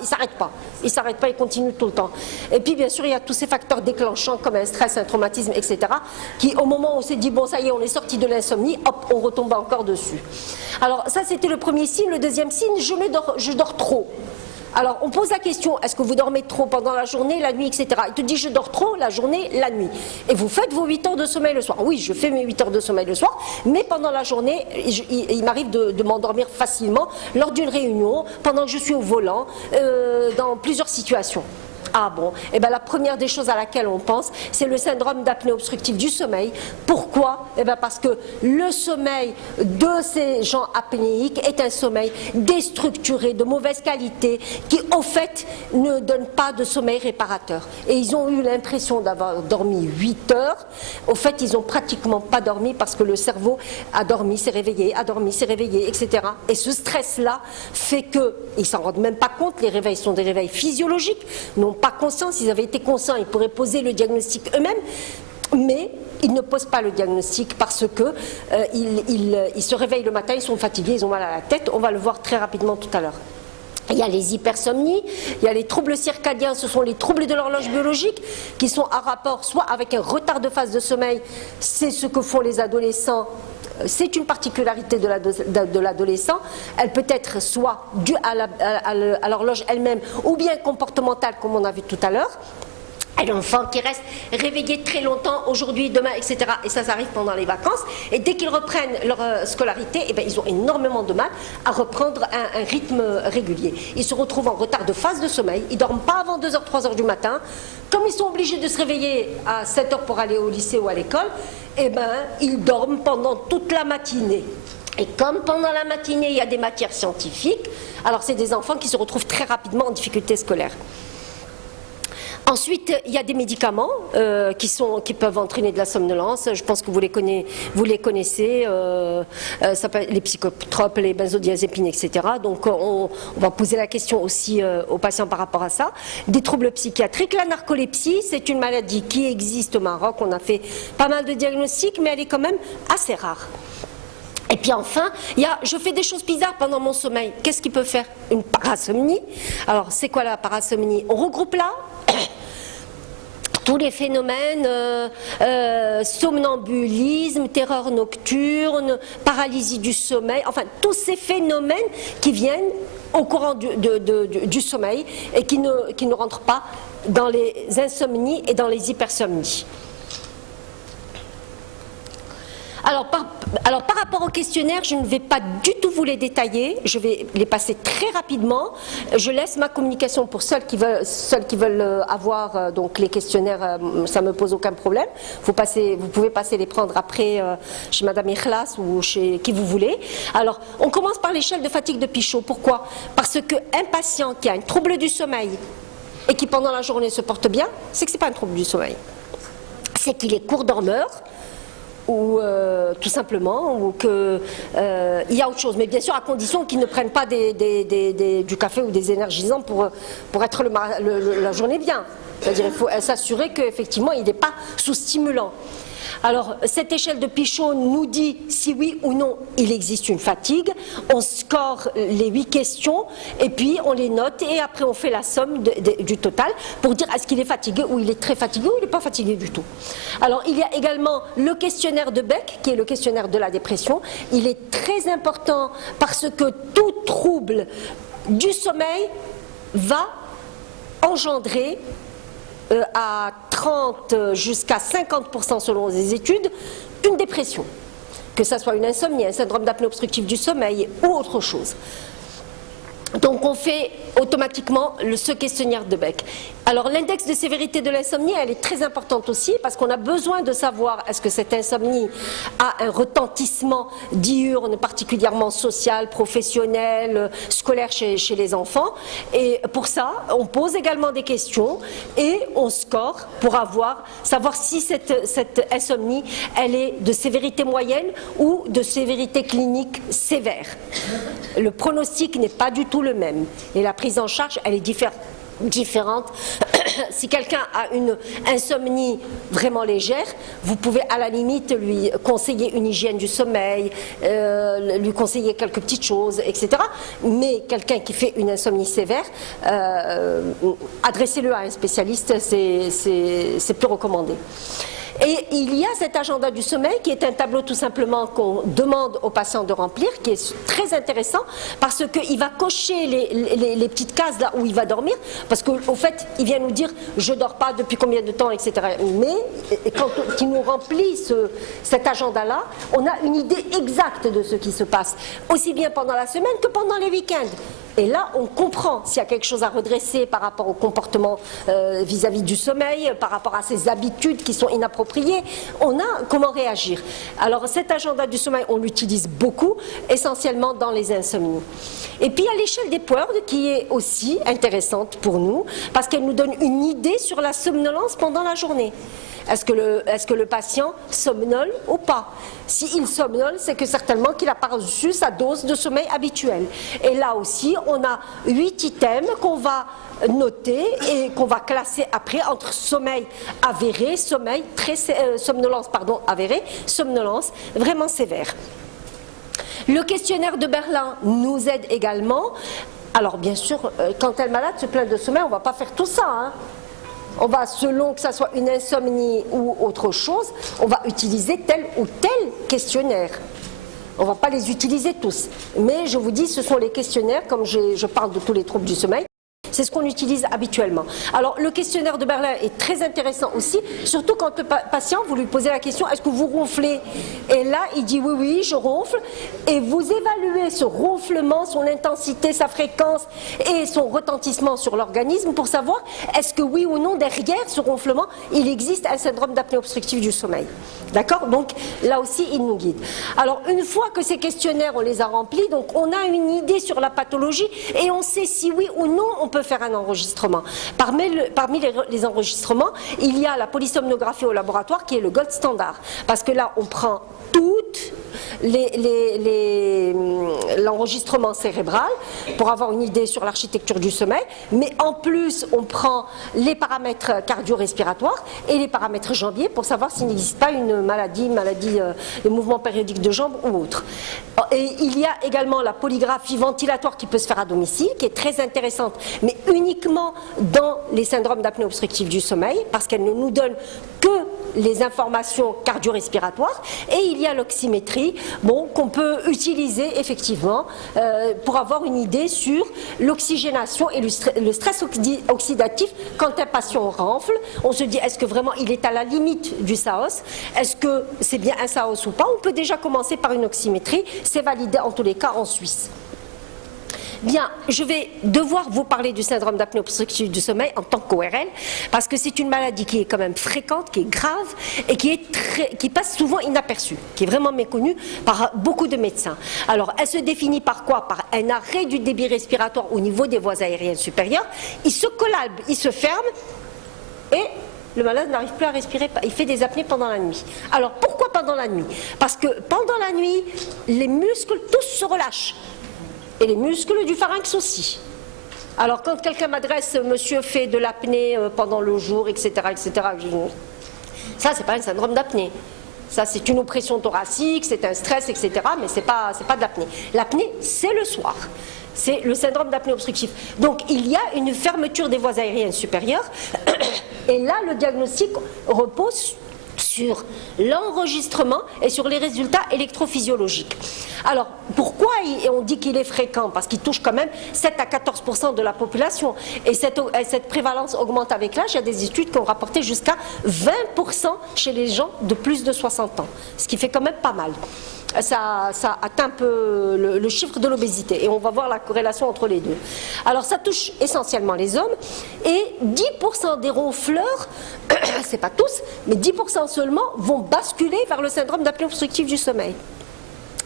il s'arrête pas. Il s'arrête pas, il continue tout le temps. Et puis bien sûr, il y a tous ces facteurs déclenchants comme un stress, un traumatisme, etc. qui au moment où on s'est dit, bon ça y est, on est sorti de l'insomnie, hop, on retombe encore dessus. Alors ça c'était le premier signe. Le deuxième signe, je dors trop. Alors on pose la question, est-ce que vous dormez trop pendant la journée, la nuit, etc. Il te dit je dors trop la journée, la nuit. Et vous faites vos 8 heures de sommeil le soir. Oui, je fais mes 8 heures de sommeil le soir, mais pendant la journée, il m'arrive de m'endormir facilement lors d'une réunion, pendant que je suis au volant, dans plusieurs situations. Ah bon, eh bien la première des choses à laquelle on pense, c'est le syndrome d'apnée obstructive du sommeil. Pourquoi? Eh bien parce que le sommeil de ces gens apnéiques est un sommeil déstructuré, de mauvaise qualité, qui au fait ne donne pas de sommeil réparateur. Et ils ont eu l'impression d'avoir dormi 8 heures. Au fait, ils n'ont pratiquement pas dormi parce que le cerveau a dormi, s'est réveillé, a dormi, s'est réveillé, etc. Et ce stress-là fait qu'ils ne s'en rendent même pas compte. Les réveils sont des réveils physiologiques, non pas conscients. S'ils avaient été conscients, ils pourraient poser le diagnostic eux-mêmes, mais ils ne posent pas le diagnostic parce que ils se réveillent le matin, ils sont fatigués, ils ont mal à la tête. On va le voir très rapidement tout à l'heure. Il y a les hypersomnies, il y a les troubles circadiens, ce sont les troubles de l'horloge biologique qui sont en rapport soit avec un retard de phase de sommeil, c'est ce que font les adolescents. C'est une particularité de l'adolescent. Elle peut être soit due à l'horloge elle-même ou bien comportementale, comme on a vu tout à l'heure. Et l'enfant qui reste réveillé très longtemps, aujourd'hui, demain, etc. Et ça arrive pendant les vacances. Et dès qu'ils reprennent leur scolarité, eh bien, ils ont énormément de mal à reprendre un rythme régulier. Ils se retrouvent en retard de phase de sommeil. Ils ne dorment pas avant 2h, 3h du matin. Comme ils sont obligés de se réveiller à 7h pour aller au lycée ou à l'école, eh ben, ils dorment pendant toute la matinée. Et comme pendant la matinée, il y a des matières scientifiques, alors c'est des enfants qui se retrouvent très rapidement en difficulté scolaire. Ensuite, il y a des médicaments qui peuvent entraîner de la somnolence. Je pense que vous les connaissez. Ça peut être les psychotropes, les benzodiazépines, etc. Donc, on va poser la question aussi aux patients par rapport à ça. Des troubles psychiatriques. La narcolepsie, c'est une maladie qui existe au Maroc. On a fait pas mal de diagnostics, mais elle est quand même assez rare. Et puis enfin, je fais des choses bizarres pendant mon sommeil. Qu'est-ce qui peut faire? Une parasomnie. Alors, c'est quoi la parasomnie? On regroupe là tous les phénomènes, somnambulisme, terreur nocturne, paralysie du sommeil, enfin tous ces phénomènes qui viennent au courant du sommeil et qui ne rentrent pas dans les insomnies et dans les hypersomnies. Alors par rapport au questionnaire, je ne vais pas du tout vous les détailler, je vais les passer très rapidement. Je laisse ma communication pour ceux qui veulent avoir donc les questionnaires, ça ne me pose aucun problème. Vous pouvez passer les prendre après chez Madame Ikhlas ou chez qui vous voulez. Alors, on commence par l'échelle de fatigue de Pichot. Pourquoi? Parce qu'un patient qui a un trouble du sommeil et qui pendant la journée se porte bien, c'est que ce n'est pas un trouble du sommeil. C'est qu'il est court dormeur, ou tout simplement, ou qu'il y a autre chose. Mais bien sûr, à condition qu'ils ne prennent pas du café ou des énergisants pour être la journée bien. C'est-à-dire qu'il faut s'assurer qu'effectivement, il n'est pas sous stimulant. Alors, cette échelle de Pichot nous dit si oui ou non il existe une fatigue. On score les 8 questions et puis on les note et après on fait la somme du total pour dire est-ce qu'il est fatigué ou il est très fatigué ou il n'est pas fatigué du tout. Alors, il y a également le questionnaire de Beck qui est le questionnaire de la dépression. Il est très important parce que tout trouble du sommeil va engendrer à 30 jusqu'à 50% selon les études, une dépression. Que ça soit une insomnie, un syndrome d'apnée obstructive du sommeil ou autre chose. Donc on fait automatiquement ce questionnaire de Beck. Alors l'index de sévérité de l'insomnie, elle est très importante aussi parce qu'on a besoin de savoir est-ce que cette insomnie a un retentissement diurne, particulièrement social, professionnel, scolaire chez les enfants. Et pour ça, on pose également des questions et on score pour savoir si cette insomnie, elle est de sévérité moyenne ou de sévérité clinique sévère. Le pronostic n'est pas du tout tout le même. Et la prise en charge, elle est différente. Si quelqu'un a une insomnie vraiment légère, vous pouvez à la limite lui conseiller une hygiène du sommeil, lui conseiller quelques petites choses, etc. Mais quelqu'un qui fait une insomnie sévère, adressez-le à un spécialiste, c'est plus recommandé. Et il y a cet agenda du sommeil qui est un tableau tout simplement qu'on demande aux patients de remplir, qui est très intéressant parce qu'il va cocher les petites cases là où il va dormir, parce qu'au fait il vient nous dire je dors pas depuis combien de temps, etc. Mais quand il nous remplit cet agenda là, on a une idée exacte de ce qui se passe, aussi bien pendant la semaine que pendant les week-ends. Et là, on comprend s'il y a quelque chose à redresser par rapport au comportement vis-à-vis du sommeil, par rapport à ses habitudes qui sont inappropriées. On a comment réagir. Alors cet agenda du sommeil, on l'utilise beaucoup, essentiellement dans les insomnies. Et puis il y a l'échelle d'Epworth qui est aussi intéressante pour nous, parce qu'elle nous donne une idée sur la somnolence pendant la journée. Est-ce que le patient somnole ou pas? S'il somnole, c'est que certainement qu'il n'a pas reçu sa dose de sommeil habituelle. Et là aussi, on a 8 items qu'on va noter et qu'on va classer après entre sommeil avéré, somnolence avérée, somnolence vraiment sévère. Le questionnaire de Berlin nous aide également. Alors bien sûr, quand un malade se plaint de sommeil, on ne va pas faire tout ça, hein. On va, selon que ça soit une insomnie ou autre chose, on va utiliser tel ou tel questionnaire. On ne va pas les utiliser tous. Mais je vous dis, ce sont les questionnaires, comme je parle de tous les troubles du sommeil. C'est ce qu'on utilise habituellement. Alors, le questionnaire de Berlin est très intéressant aussi, surtout quand le patient, vous lui posez la question, est-ce que vous ronflez? Et là, il dit oui, oui, je ronfle. Et vous évaluez ce ronflement, son intensité, sa fréquence et son retentissement sur l'organisme pour savoir est-ce que oui ou non, derrière ce ronflement, il existe un syndrome d'apnée obstructive du sommeil. D'accord? Donc, là aussi, il nous guide. Alors, une fois que ces questionnaires, on les a remplis, donc on a une idée sur la pathologie et on sait si oui ou non, on peut faire un enregistrement. Parmi les enregistrements, il y a la polysomnographie au laboratoire qui est le gold standard. Parce que là, on prend toutes l'enregistrement cérébral pour avoir une idée sur l'architecture du sommeil, mais en plus on prend les paramètres cardio-respiratoires et les paramètres jambiers pour savoir s'il n'existe pas une maladie de mouvement périodique de jambes ou autre. Et il y a également la polygraphie ventilatoire qui peut se faire à domicile, qui est très intéressante, mais uniquement dans les syndromes d'apnée obstructive du sommeil, parce qu'elle ne nous donne que les informations cardio-respiratoires. Et il y a l'oxymétrie, qu'on peut utiliser effectivement pour avoir une idée sur l'oxygénation et le stress oxydatif. Quand un patient ronfle, on se dit est-ce que vraiment il est à la limite du SAOS? Est-ce que c'est bien un SAOS ou pas? On peut déjà commencer par une oxymétrie, c'est validé en tous les cas en Suisse. Bien, je vais devoir vous parler du syndrome d'apnée obstructive du sommeil en tant qu'ORL, parce que c'est une maladie qui est quand même fréquente, qui est grave et qui passe souvent inaperçue, qui est vraiment méconnue par beaucoup de médecins. Alors, elle se définit par quoi? Par un arrêt du débit respiratoire au niveau des voies aériennes supérieures. Il se collabe, il se ferme et le malade n'arrive plus à respirer, il fait des apnées pendant la nuit. Alors, pourquoi pendant la nuit? Parce que pendant la nuit, les muscles tous se relâchent. Et les muscles du pharynx aussi. Alors quand quelqu'un m'adresse, monsieur fait de l'apnée pendant le jour, etc., etc., ça c'est pas un syndrome d'apnée. Ça c'est une oppression thoracique, c'est un stress, etc., mais c'est pas de l'apnée. L'apnée c'est le soir. C'est le syndrome d'apnée obstructive. Donc il y a une fermeture des voies aériennes supérieures et là le diagnostic repose sur l'enregistrement et sur les résultats électrophysiologiques. Alors, pourquoi on dit qu'il est fréquent? Parce qu'il touche quand même 7 à 14% de la population. Et cette prévalence augmente avec l'âge. Il y a des études qui ont rapporté jusqu'à 20% chez les gens de plus de 60 ans. Ce qui fait quand même pas mal. Ça atteint un peu le chiffre de l'obésité et on va voir la corrélation entre les deux. Alors ça touche essentiellement les hommes et 10% des ronfleurs, c'est pas tous, mais 10% seulement vont basculer vers le syndrome d'apnée obstructive du sommeil.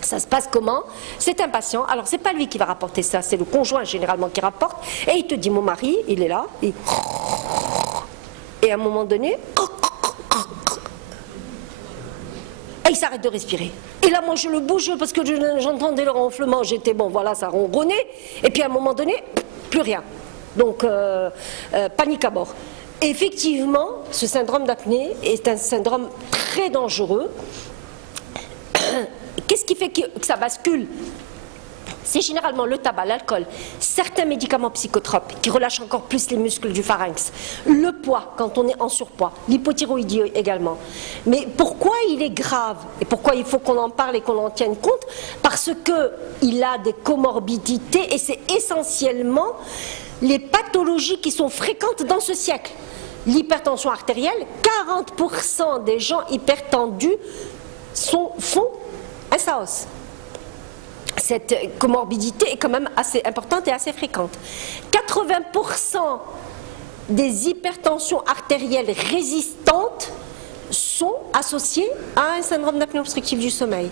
Ça se passe comment? C'est un patient, alors c'est pas lui qui va rapporter ça, c'est le conjoint généralement qui rapporte et il te dit mon mari, il est là, et à un moment donné, et il s'arrête de respirer. Et là, moi, je le bouge parce que j'entendais le ronflement, j'étais bon, voilà, ça ronronnait, et puis à un moment donné, plus rien. Donc, panique à bord. Et effectivement, ce syndrome d'apnée est un syndrome très dangereux. Qu'est-ce qui fait que ça bascule? C'est généralement le tabac, l'alcool, certains médicaments psychotropes qui relâchent encore plus les muscles du pharynx, le poids quand on est en surpoids, l'hypothyroïdie également. Mais pourquoi il est grave et pourquoi il faut qu'on en parle et qu'on en tienne compte? Parce qu'il a des comorbidités et c'est essentiellement les pathologies qui sont fréquentes dans ce siècle. L'hypertension artérielle, 40% des gens hypertendus font un SAOS. Cette comorbidité est quand même assez importante et assez fréquente. 80% des hypertensions artérielles résistantes sont associées à un syndrome d'apnée obstructive du sommeil.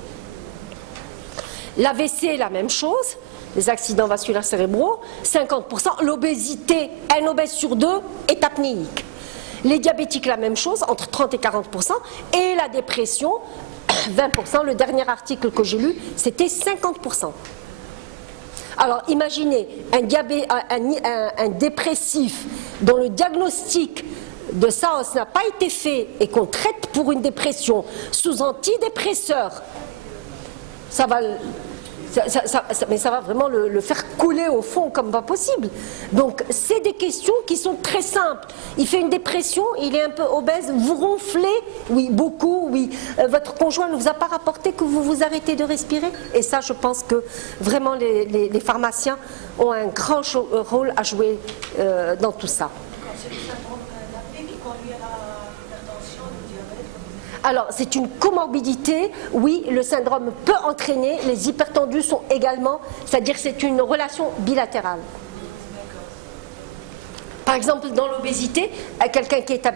L'AVC, la même chose, les accidents vasculaires cérébraux, 50%. L'obésité, un obèse sur 2 est apnéique. Les diabétiques, la même chose, entre 30 et 40%. Et la dépression, 20%, le dernier article que j'ai lu, c'était 50%. Alors imaginez un dépressif dont le diagnostic de SAOS n'a pas été fait et qu'on traite pour une dépression sous antidépresseurs, mais ça va vraiment le faire couler au fond comme pas possible. Donc c'est des questions qui sont très simples. Il fait une dépression, il est un peu obèse, vous ronflez, oui, beaucoup, oui. Votre conjoint ne vous a pas rapporté que vous vous arrêtez de respirer. Et ça, je pense que vraiment les pharmaciens ont un grand rôle à jouer dans tout ça. Alors, c'est une comorbidité, oui, le syndrome peut entraîner, les hypertendus sont également, c'est-à-dire c'est une relation bilatérale. Par exemple, dans l'obésité, quelqu'un qui est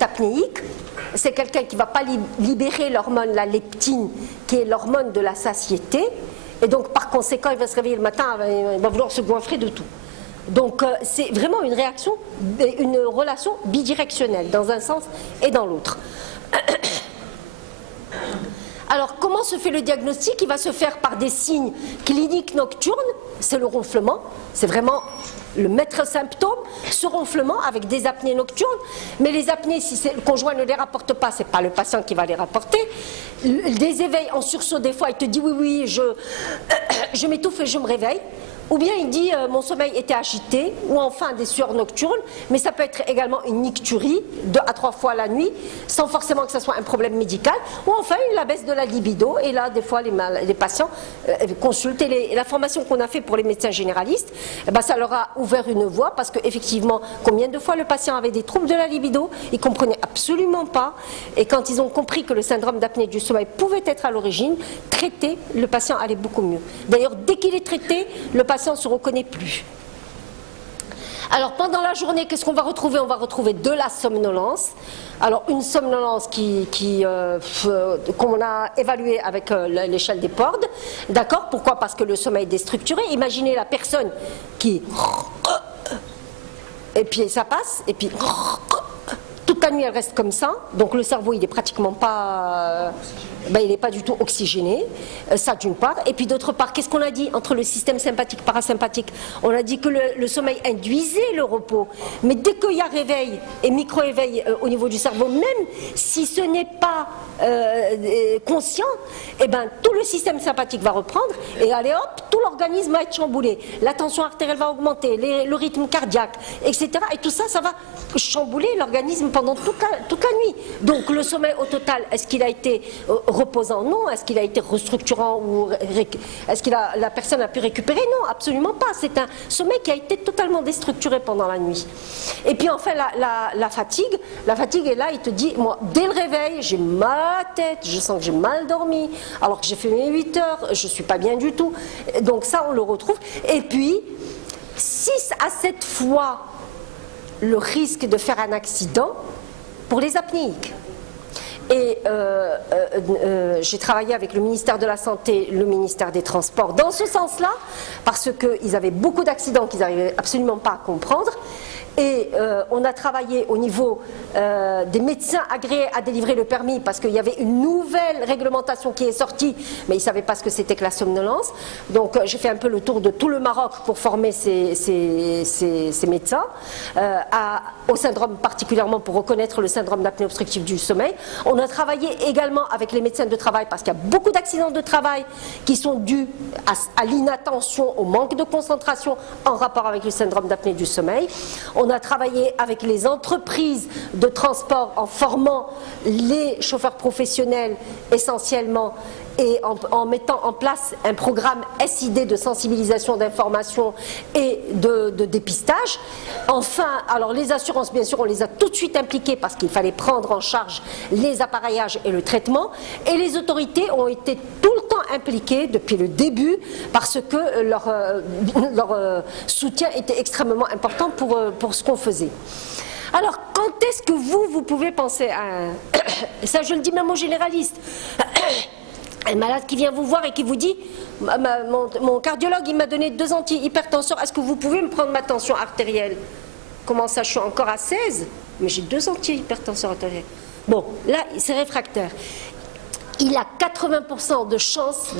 apnéique, c'est quelqu'un qui ne va pas libérer l'hormone, la leptine, qui est l'hormone de la satiété, et donc par conséquent, il va se réveiller le matin, il va vouloir se goinfrer de tout. Donc c'est vraiment une relation bidirectionnelle, dans un sens et dans l'autre. Alors, comment se fait le diagnostic? Il va se faire par des signes cliniques nocturnes, c'est le ronflement, c'est vraiment le maître symptôme, ce ronflement avec des apnées nocturnes, mais les apnées, si le conjoint ne les rapporte pas, c'est pas le patient qui va les rapporter. Des éveils en sursaut, des fois, il te dit oui, je m'étouffe et je me réveille. Ou bien il dit mon sommeil était agité, ou enfin des sueurs nocturnes, mais ça peut être également une nicturie 2 à 3 fois la nuit, sans forcément que ce soit un problème médical, ou enfin la baisse de la libido. Et là, des fois, les patients consultent. Et la formation qu'on a fait pour les médecins généralistes, ça leur a ouvert une voie, parce qu'effectivement, combien de fois le patient avait des troubles de la libido, ils ne comprenaient absolument pas. Et quand ils ont compris que le syndrome d'apnée du sommeil pouvait être à l'origine, traité, le patient allait beaucoup mieux. D'ailleurs, dès qu'il est traité, le patient ne se reconnaît plus. Alors pendant la journée, qu'est-ce qu'on va retrouver? On va retrouver de la somnolence. Alors une somnolence qu'on a évaluée avec l'échelle des Pordes. D'accord? Pourquoi? Parce que le sommeil est déstructuré. Imaginez la personne qui... Et puis ça passe, et puis... Toute la nuit, elle reste comme ça, donc le cerveau, il n'est pratiquement pas, il n'est pas du tout oxygéné, ça d'une part. Et puis d'autre part, qu'est-ce qu'on a dit entre le système sympathique et parasympathique? On a dit que le sommeil induisait le repos, mais dès qu'il y a réveil et micro-éveil au niveau du cerveau, même si ce n'est pas conscient, tout le système sympathique va reprendre et allez hop, tout l'organisme va être chamboulé. La tension artérielle va augmenter, le rythme cardiaque, etc. Et tout ça, ça va chambouler l'organisme pendant toute la nuit. Donc le sommeil au total, est-ce qu'il a été reposant? Non. Est-ce qu'il a été restructurant? Ou est-ce que la personne a pu récupérer? Non, absolument pas. C'est un sommeil qui a été totalement déstructuré pendant la nuit. Et puis enfin la fatigue. La fatigue est là, il te dit, moi, dès le réveil, j'ai mal à la tête, je sens que j'ai mal dormi, alors que j'ai fait mes 8 heures, je ne suis pas bien du tout. Donc ça, on le retrouve. Et puis, 6 à 7 fois le risque de faire un accident pour les apnéiques. Et j'ai travaillé avec le ministère de la Santé, le ministère des Transports dans ce sens-là, parce qu'ils avaient beaucoup d'accidents qu'ils n'arrivaient absolument pas à comprendre. Et on a travaillé au niveau des médecins agréés à délivrer le permis parce qu'il y avait une nouvelle réglementation qui est sortie, mais ils ne savaient pas ce que c'était que la somnolence. Donc j'ai fait un peu le tour de tout le Maroc pour former ces médecins au syndrome, particulièrement pour reconnaître le syndrome d'apnée obstructive du sommeil. On a travaillé également avec les médecins de travail parce qu'il y a beaucoup d'accidents de travail qui sont dus à l'inattention, au manque de concentration en rapport avec le syndrome d'apnée du sommeil. On a travaillé avec les entreprises de transport en formant les chauffeurs professionnels essentiellement et en mettant en place un programme SID de sensibilisation, d'information et de dépistage. Enfin, alors les assurances, bien sûr, on les a tout de suite impliquées parce qu'il fallait prendre en charge les appareillages et le traitement. Et les autorités ont été tout le temps impliquées depuis le début parce que leur soutien était extrêmement important pour ce qu'on faisait. Alors, quand est-ce que vous pouvez penser à ça, je le dis même aux généralistes. Un malade qui vient vous voir et qui vous dit mon cardiologue il m'a donné 2 antihypertenseurs, est-ce que vous pouvez me prendre ma tension artérielle? Comment ça, je suis encore à 16, mais j'ai 2 antihypertenseurs artériels. Bon, là c'est réfractaire. Il a 80% de chance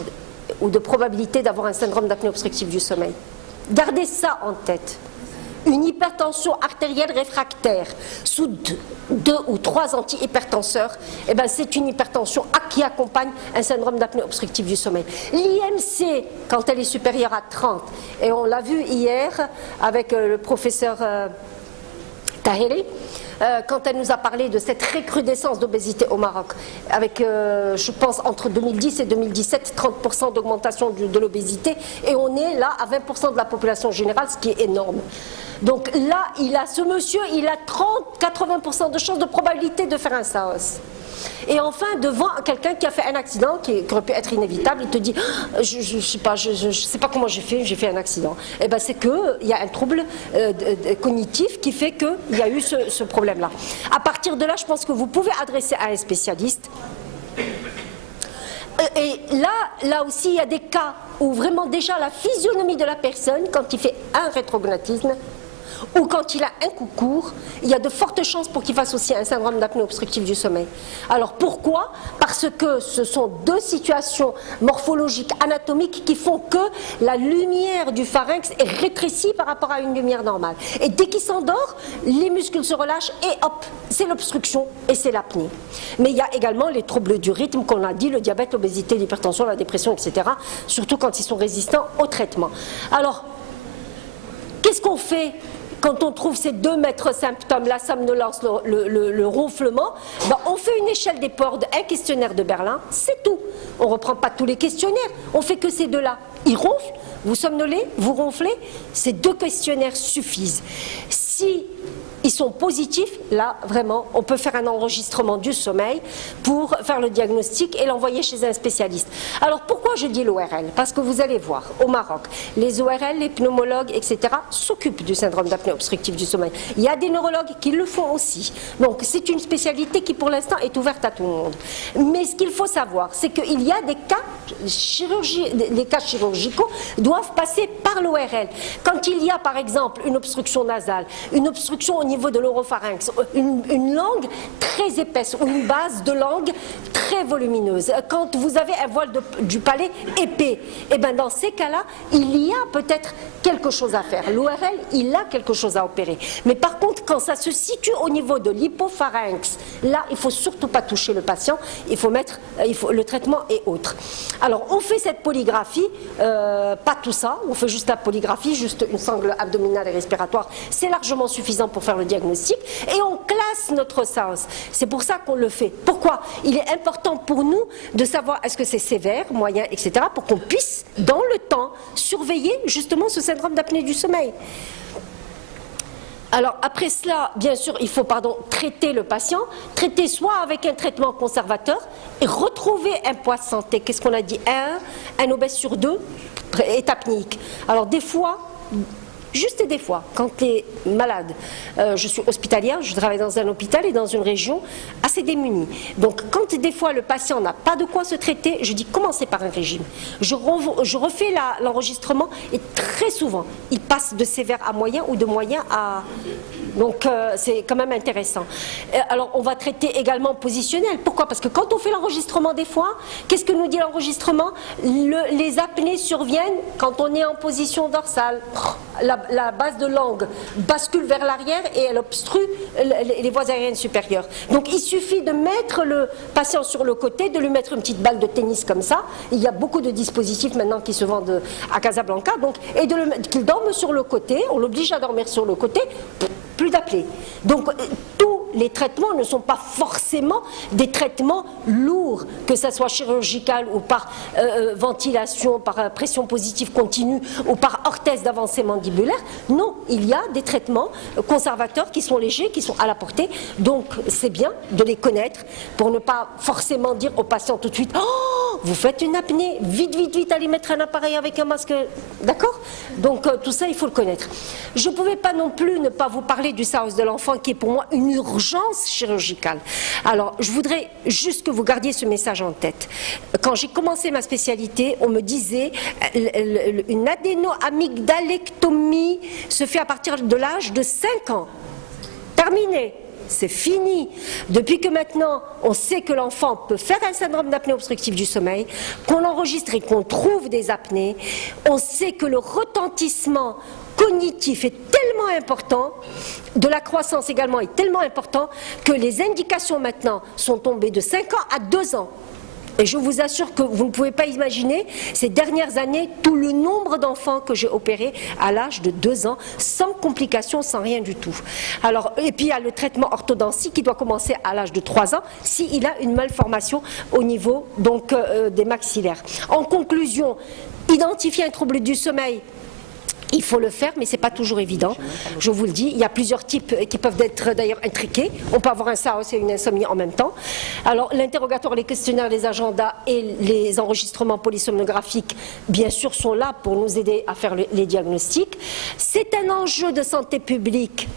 ou de probabilité d'avoir un syndrome d'apnée obstructive du sommeil. Gardez ça en tête. Une hypertension artérielle réfractaire sous 2 ou 3 antihypertenseurs, eh ben c'est une hypertension qui accompagne un syndrome d'apnée obstructive du sommeil. L'IMC, quand elle est supérieure à 30, et on l'a vu hier avec le professeur Taheri, quand elle nous a parlé de cette recrudescence d'obésité au Maroc, avec, je pense, entre 2010 et 2017, 30% d'augmentation de l'obésité, et on est là à 20% de la population générale, ce qui est énorme. Donc là, ce monsieur, il a 30-80% de chances de probabilité de faire un SAOS. Et enfin, devant quelqu'un qui a fait un accident qui aurait pu être inévitable, il te dit je sais pas comment j'ai fait un accident. Et ben c'est qu'il y a un trouble cognitif qui fait qu'il y a eu ce problème-là. À partir de là, je pense que vous pouvez adresser à un spécialiste. Et là aussi, il y a des cas où vraiment déjà la physionomie de la personne, quand il fait un rétrognatisme, ou quand il a un coup court, il y a de fortes chances pour qu'il fasse aussi un syndrome d'apnée obstructive du sommeil. Alors pourquoi? Parce que ce sont 2 situations morphologiques, anatomiques qui font que la lumière du pharynx est rétrécie par rapport à une lumière normale. Et dès qu'il s'endort, les muscles se relâchent et hop, c'est l'obstruction et c'est l'apnée. Mais il y a également les troubles du rythme qu'on a dit, le diabète, l'obésité, l'hypertension, la dépression, etc. Surtout quand ils sont résistants au traitement. Alors, qu'est-ce qu'on fait quand on trouve ces 2 maîtres symptômes, la somnolence, le ronflement? Ben on fait une échelle des Pordes, un questionnaire de Berlin, c'est tout. On ne reprend pas tous les questionnaires, on fait que ces 2-là. Ils ronflent, vous somnolez, vous ronflez, ces 2 questionnaires suffisent. Si ils sont positifs, là vraiment on peut faire un enregistrement du sommeil pour faire le diagnostic et l'envoyer chez un spécialiste. Alors pourquoi je dis l'ORL? Parce que vous allez voir au Maroc, les ORL, les pneumologues, etc. s'occupent du syndrome d'apnée obstructive du sommeil. Il y a des neurologues qui le font aussi. Donc c'est une spécialité qui pour l'instant est ouverte à tout le monde. Mais ce qu'il faut savoir, c'est qu'il y a des cas, les cas chirurgicaux doivent passer par l'ORL. Quand il y a par exemple une obstruction nasale, une obstruction au niveau de l'oropharynx, une langue très épaisse ou une base de langue très volumineuse, quand vous avez un voile du palais épais, et bien dans ces cas-là, il y a peut-être quelque chose à faire. L'ORL, il a quelque chose à opérer. Mais par contre, quand ça se situe au niveau de l'hypopharynx, là, il ne faut surtout pas toucher le patient, le traitement est autre. Alors, on fait cette polygraphie, pas tout ça, on fait juste la polygraphie, juste une sangle abdominale et respiratoire, c'est largement suffisant pour faire le diagnostic, et on classe notre SAOS. C'est pour ça qu'on le fait. Pourquoi? Il est important pour nous de savoir est-ce que c'est sévère, moyen, etc., pour qu'on puisse, dans le temps, surveiller justement ce syndrome d'apnée du sommeil. Alors après cela, bien sûr, il faut traiter le patient, traiter soit avec un traitement conservateur et retrouver un poids de santé. Qu'est-ce qu'on a dit? Un obèse sur 2 est apnéique. Alors des fois, Juste des fois, quand tu es malade, je suis hospitalière, je travaille dans un hôpital et dans une région assez démunie. Donc quand des fois le patient n'a pas de quoi se traiter, je dis commencez par un régime. Je refais l'enregistrement et très souvent, il passe de sévère à moyen ou de moyen à... Donc c'est quand même intéressant. Alors on va traiter également positionnel. Pourquoi? Parce que quand on fait l'enregistrement des fois, qu'est-ce que nous dit l'enregistrement? Les apnées surviennent quand on est en position dorsale. La base de langue bascule vers l'arrière et elle obstrue les voies aériennes supérieures. Donc il suffit de mettre le patient sur le côté, de lui mettre une petite balle de tennis comme ça. Il y a beaucoup de dispositifs maintenant qui se vendent à Casablanca. Donc, et qu'il dorme sur le côté, on l'oblige à dormir sur le côté, plus d'apnée. Donc tous les traitements ne sont pas forcément des traitements lourds, que ce soit chirurgical ou par ventilation, par pression positive continue ou par orthèse d'avancée mandibulaire. Non, il y a des traitements conservateurs qui sont légers, qui sont à la portée. Donc c'est bien de les connaître pour ne pas forcément dire au patient tout de suite « Oh, vous faites une apnée, vite, vite, vite, allez mettre un appareil avec un masque. » D'accord? Donc tout ça, il faut le connaître. Je ne pouvais pas non plus ne pas vous parler du SAOS de l'enfant qui est pour moi une urgence chirurgicale. Alors, je voudrais juste que vous gardiez ce message en tête. Quand j'ai commencé ma spécialité, on me disait une adéno-amygdalectomie se fait à partir de l'âge de 5 ans. Terminé. C'est fini. Depuis que maintenant, on sait que l'enfant peut faire un syndrome d'apnée obstructive du sommeil, qu'on l'enregistre et qu'on trouve des apnées, on sait que le retentissement cognitif est tellement important, de la croissance également est tellement important, que les indications maintenant sont tombées de 5 ans à 2 ans. Et je vous assure que vous ne pouvez pas imaginer ces dernières années tout le nombre d'enfants que j'ai opérés à l'âge de 2 ans, sans complications, sans rien du tout. Alors, et puis il y a le traitement orthodontie qui doit commencer à l'âge de 3 ans s'il a une malformation au niveau donc, des maxillaires. En conclusion, identifier un trouble du sommeil, il faut le faire, mais ce n'est pas toujours évident. Je vous le dis, il y a plusieurs types qui peuvent être d'ailleurs intriqués. On peut avoir un SAOS et une insomnie en même temps. Alors, l'interrogatoire, les questionnaires, les agendas et les enregistrements polysomnographiques, bien sûr, sont là pour nous aider à faire les diagnostics. C'est un enjeu de santé publique.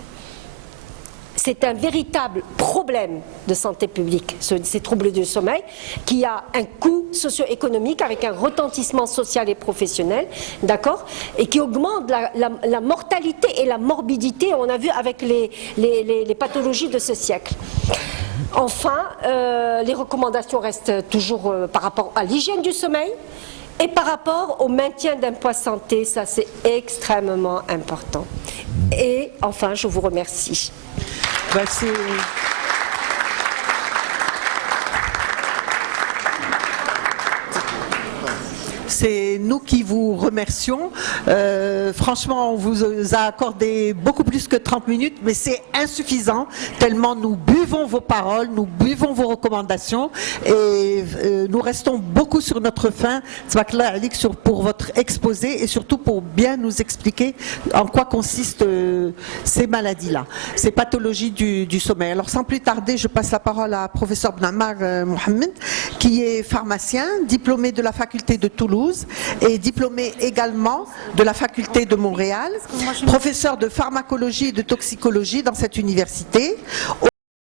C'est un véritable problème de santé publique, ces troubles du sommeil, qui a un coût socio-économique avec un retentissement social et professionnel, d'accord, et qui augmente la mortalité et la morbidité, on a vu avec les pathologies de ce siècle. Enfin, les recommandations restent toujours par rapport à l'hygiène du sommeil et par rapport au maintien d'un poids santé, ça c'est extrêmement important. Et enfin, je vous remercie. C'est nous qui vous remercions. Franchement, on vous a accordé beaucoup plus que 30 minutes, mais c'est insuffisant, tellement nous buvons vos paroles, nous buvons vos recommandations et nous restons beaucoup sur notre faim pour votre exposé et surtout pour bien nous expliquer en quoi consistent ces maladies-là, ces pathologies du sommeil. Alors sans plus tarder, je passe la parole à professeur Bnamar Mohamed, qui est pharmacien, diplômé de la faculté de Toulouse et diplômé également de la faculté de Montréal, professeur de pharmacologie et de toxicologie dans cette université.